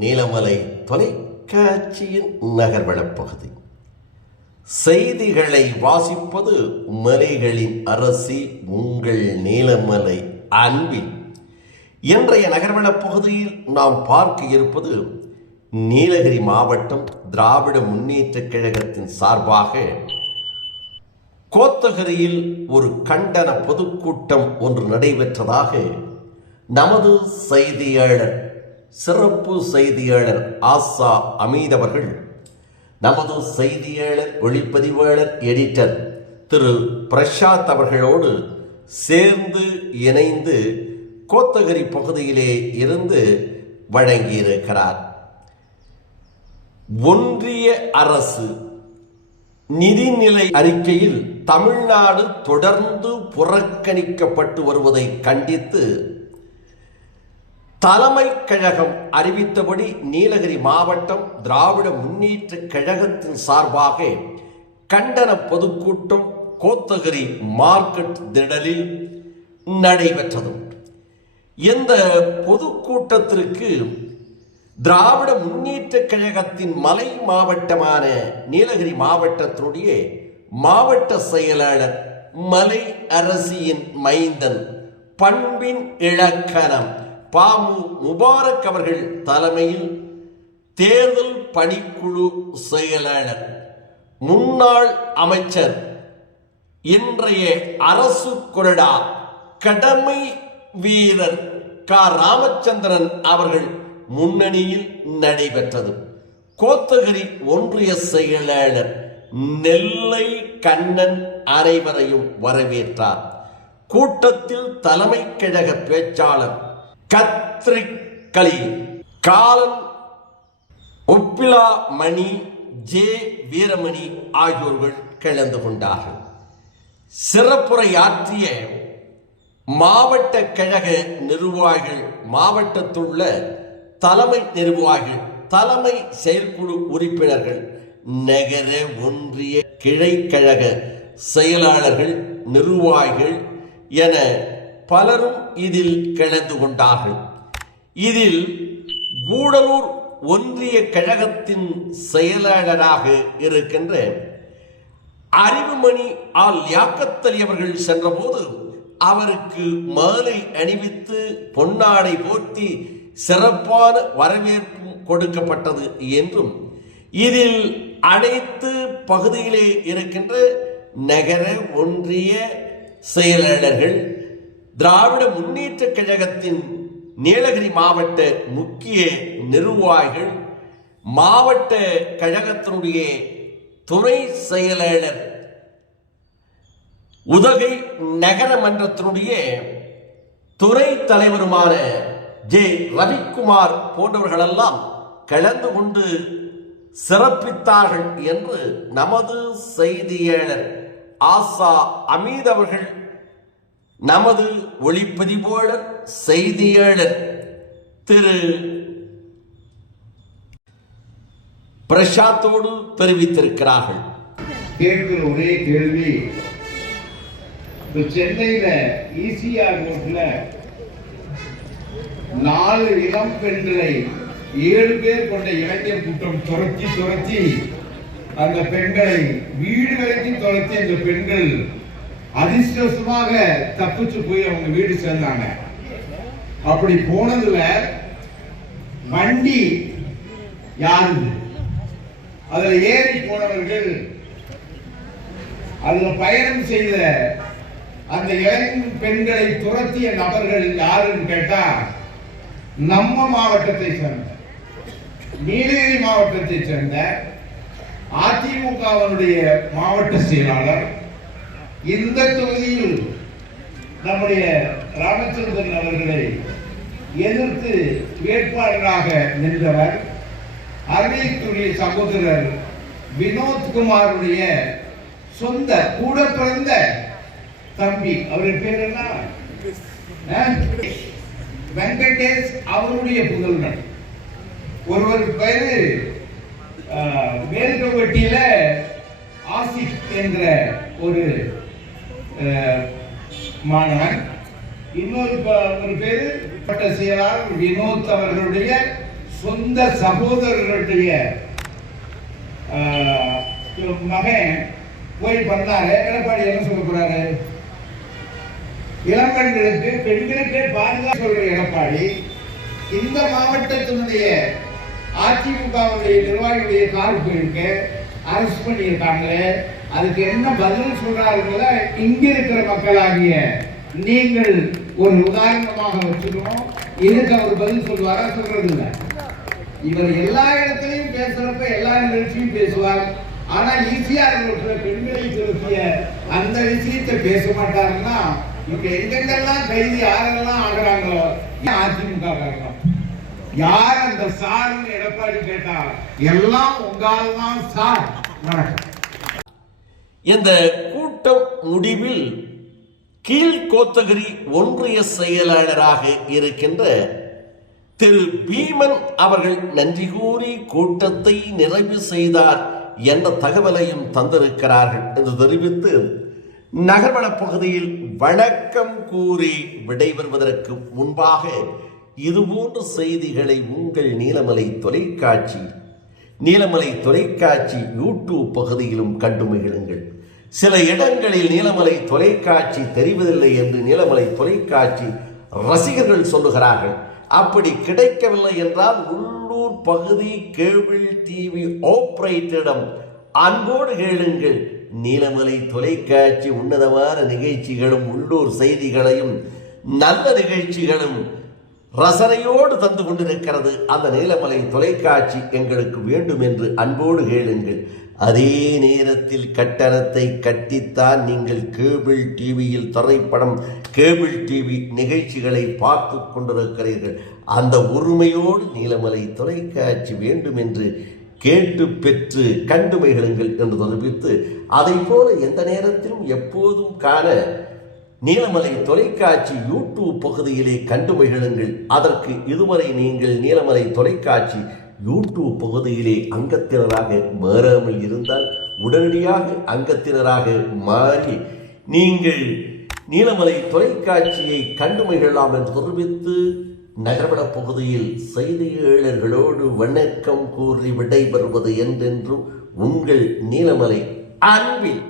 நீலமலை தொலைக்காட்சியின் நகர்வளப் பகுதி. செய்திகளை வாசிப்பது மலைகளின் அரசி உங்கள் நீலமலை அன்பில். இன்றைய நகர்வளப் பகுதியில் நாம் பார்க்க இருப்பது நீலகிரி மாவட்டம் திராவிட முன்னேற்றக் கழகத்தின் சார்பாக கோத்தகிரியில் ஒரு கண்டன பொதுக்கூட்டம் ஒன்று நடைபெற்றதாக நமது செய்தியாளர், சிறப்பு செய்தியாளர் ஆசா அமீத் அவர்கள், நமது செய்தியாளர், ஒளிப்பதிவாளர், எடிட்டர் திரு பிரசாத் அவர்களோடு சேர்ந்து இணைந்து கோத்தகிரி பகுதியிலே இருந்து வழங்கியிருக்கிறார். ஒன்றிய அரசு நிதிநிலை அறிக்கையில் தமிழ்நாடு தொடர்ந்து புறக்கணிக்கப்பட்டு வருவதை கண்டித்து தலைமை கழகம் அறிவித்தபடி நீலகிரி மாவட்டம் திராவிட முன்னேற்ற கழகத்தின் சார்பாக கண்டன பொதுக்கூட்டம் கோத்தகிரி மார்க்கெட் திடலில் நடைபெற்றது. இந்த பொதுக்கூட்டத்திற்கு திராவிட முன்னேற்ற கழகத்தின் மலை மாவட்டமான நீலகிரி மாவட்டத்தினுடைய மாவட்ட செயலாளர், மலை அரசியின் மைந்தன், பண்பின் இலக்கணம் பாமு முபாரக் அவர்கள் தலைமையில் தேர்தல் பணிக்குழு செயலாளர், முன்னாள் அமைச்சர், இன்றைய அரசு கொறடா கடமை வீரர் க ராமச்சந்திரன் அவர்கள் முன்னணியில் நடைபெற்றது. கோத்தகிரி ஒன்றிய செயலாளர் நெல்லை கண்ணன் அனைவரையும் வரவேற்றார். கூட்டத்தில் தலைமை கழக பேச்சாளர் கத்ரிகளி காலன், ஒப்பிலா மணி, ஜே வீரமணி ஆகியோர்கள் கலந்து கொண்டார்கள். சிறப்புரையாற்றிய மாவட்ட கழக நிர்வாகிகள், மாவட்டத்துள்ள தலைமை நிர்வாகிகள், தலைமை செயற்குழு உறுப்பினர்கள், நகர ஒன்றிய கிளை கழக செயலாளர்கள், நிர்வாகிகள் என பலரும் இதில் கலந்து கொண்டார்கள். இதில் கூடலூர் ஒன்றிய கழகத்தின் செயலாளராக இருக்கின்ற அறிவுமணி ஆல் யாக்கத்தலி அவர்கள் சென்றபோது அவருக்கு மாலை அணிவித்து பொன்னாடை போர்த்தி சிறப்பான வரவேற்பு கொடுக்கப்பட்டது என்றும், இதில் அனைத்து பகுதியிலே இருக்கின்ற நகர ஒன்றிய செயலாளர்கள், திராவிட முன்னேற்ற கழகத்தின் நீலகிரி மாவட்ட முக்கிய நிர்வாகிகள், மாவட்ட கழகத்தினுடைய துணை செயலாளர், உதகை நகர மன்றத்தினுடைய துணை தலைவருமான ஜே ரவிக்குமார் போன்றவர்களெல்லாம் கலந்து கொண்டு சிறப்பித்தார்கள் என்று நமது செய்தியாளர் ஆசா அமீத் அவர்கள், நமது ஒளிப்பதிவாளர், செய்தியாளர் திரு பிரசாத்தோடு தெரிவித்திருக்கிறார்கள். கேட்கிற ஒரே கேள்வி, சென்னையில ஈசிஆர் ரோட்ல 4 இளம் பெண்களை 7 பேர் கொண்ட இளைஞர் கூட்டம் துரத்தி அந்த பெண்களை வீடு வரைக்கும் துரத்தி அந்த பெண்கள் அதிர்ஷ்டமாக தப்பிச்சு போய் அவங்க வீடு சேர்ந்தாங்க. அப்படி போனதுல வண்டி யாரு, அதுல ஏறி போனவர்கள், அதுல பயணம் செய்த அந்த இளைஞர் பெண்களை துரத்திய நபர்கள் யாருன்னு கேட்டா, நம்ம மாவட்டத்தை சேர்ந்த, நீலகிரி மாவட்டத்தை சேர்ந்த அதிமுகவினுடைய மாவட்ட செயலாளர், இந்த தொகுதியில் நம்முடைய ராமச்சந்திரன் அவர்களை எதிர்த்து வேட்பாளராக நின்றவர், அருமைக்குரிய சகோதரர் வினோத்குமாருடைய சொந்த கூட பிறந்த தம்பி, அவருடைய பேர் என்ன, வெங்கடேஷ், அவருடைய புதல்வன். ஒருவர் பேரு மேல்கவட்டியில ஆசிப் என்ற ஒரு மாணவன், இன்னொரு பேரு செயலாளர் வினோத் அவர்களுடைய சொந்த சகோதரர்களுடைய மகன் போய் பண்ணாரு. எடப்பாடி என்ன சொல்ல போறாரு? இளம்பெண்களுக்கு பெண்களுக்கே பாதுகாப்பு சொல்ற எடப்பாடி இந்த மாவட்டத்தினுடைய அதிமுகவுடைய நிர்வாகிகளுடைய கார் போயிருக்க அரசு பண்ணியிருக்காங்களே, அதுக்கு என்ன பதில் சொல்றாருங்கள இங்க இருக்கிற மக்களாகிய நீங்கள் ஒரு உதாரணமாக வச்சுக்கணும். இதுக்கு அவர் பதில் சொல்வாரா? சொல்றது இல்லை. இவர் எல்லா இடத்துலையும் பேசுறப்ப எல்லா நிகழ்ச்சியும் பேசுவார். ஆனா ஈஸியாக பெண்களை திருத்திய அந்த விஷயத்தை பேச மாட்டாருன்னா இங்க எங்கெங்கெல்லாம் கைது யாரெல்லாம் ஆகுறாங்களோ அதிமுக காரணம். யார் அந்த சார்னு எடப்பாடி கேட்டா எல்லாம் உங்களால் தான் சார். இந்த கூட்டம் முடிவில் கீழ்கோத்தகிரி ஒன்றிய செயலாளராக இருக்கின்ற திரு பீமன் அவர்கள் நன்றி கூறி கூட்டத்தை நிறைவு செய்தார் என்ற தகவலையும் தந்திருக்கிறார்கள் என்று தெரிவித்து நகர்வன பகுதியில் வணக்கம் கூறி விடைபெறுவதற்கு முன்பாக இதுபோன்ற செய்திகளை உங்கள் நீலமலை தொலைக்காட்சி யூடியூப் பகுதியிலும் கண்டு மகிழுங்கள். சில இடங்களில் நீலமலை தொலைக்காட்சி தெரிவதில்லை என்று நீலமலை தொலைக்காட்சி ரசிகர்கள் சொல்லுகிறார்கள். அப்படி கிடைக்கவில்லை என்றால் உள்ளூர் பகுதி கேபிள் டிவி ஆபரேட்டரிடம் அன்போடு கேளுங்கள். நீலமலை தொலைக்காட்சி உன்னதமான நிகழ்ச்சிகளும் உள்ளூர் செய்திகளையும் நல்ல நிகழ்ச்சிகளும் ரசனையோடு தந்து கொண்டிருக்கிறது. அந்த நீலமலை தொலைக்காட்சி எங்களுக்கு வேண்டும் என்று அன்போடு கேளுங்கள். அதே நேரத்தில் கட்டணத்தை கட்டித்தான் நீங்கள் கேபிள் டிவியில் திரைப்படம் கேபிள் டிவி நிகழ்ச்சிகளை பார்த்து கொண்டிருக்கிறீர்கள். அந்த உரிமையோடு நீலமலை தொலைக்காட்சி வேண்டும் என்று கேட்டு பெற்று கண்டு மகிழுங்கள் என்று தெரிவித்து, அதை போல எந்த நேரத்திலும் எப்போதும் காண நீலமலை தொலைக்காட்சி யூடியூப் பகுதியிலே கண்டு மகிழுங்கள். அதற்கு இதுவரை நீங்கள் நீலமலை தொலைக்காட்சி யூடியூப் பகுதியிலே அங்கத்தினராக மாறாமல் இருந்தால் உடனடியாக அங்கத்தினராக மாறி நீங்கள் நீலமலை தொலைக்காட்சியை கண்டு மகிழலாம் என்று தெரிவித்து நகர்வன பகுதியில் செய்தியாளர்களோடு வணக்கம் கூறி விடைபெறுவது என்றென்றும் உங்கள் நீலமலை அன்பில்